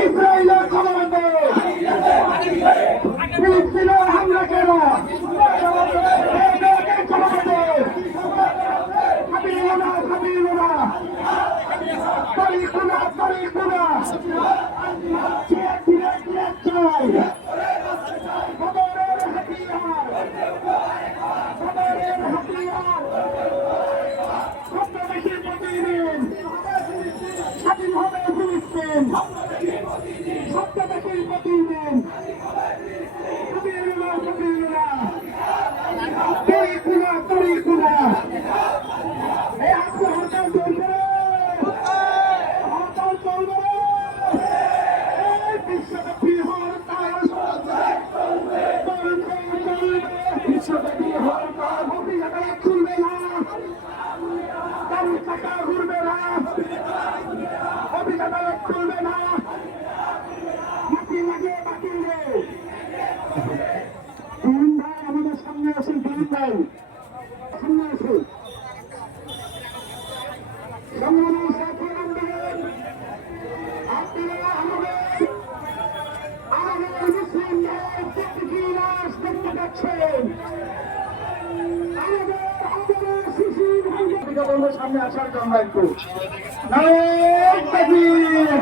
ইসরায়েলের কমান্ডো ফিলিস্তিনের হামলা কেন awesome. ভাইদের বলব সামনে আসার জন্য একটু নারায়ণ তাকবীর!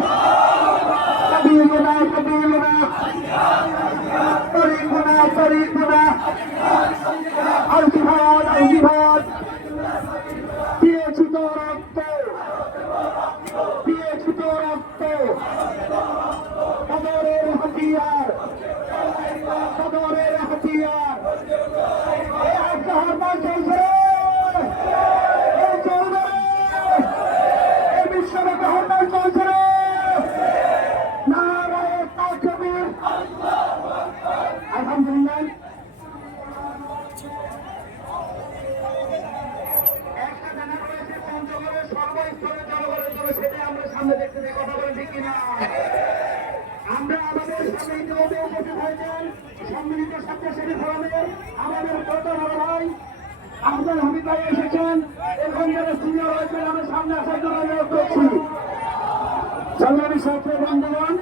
তাকবীরুনা, তাকবীরুনা! তরিকুনা, তরিকুনা! আল জিহাদ, আল জিহাদ! দিয়েছি তো রক্ত সামনে দেখতে পাই কথা বলে ঠিক কিনা? আমরা আমাদের সামনে ইতিমধ্যে উপস্থিত হয়েছেন, সম্মিলিত স্বেচ্ছাসেবী ফোরামে আমাদের কত বড় ভাই আফজাল হামিদ ভাই এসেছেন। এখন যারা সিনিয়র রয়েছেন আমরা সামনে আসার জন্য অনুরোধ করছি। সংগ্রামী ছাত্র বন্ধুগণ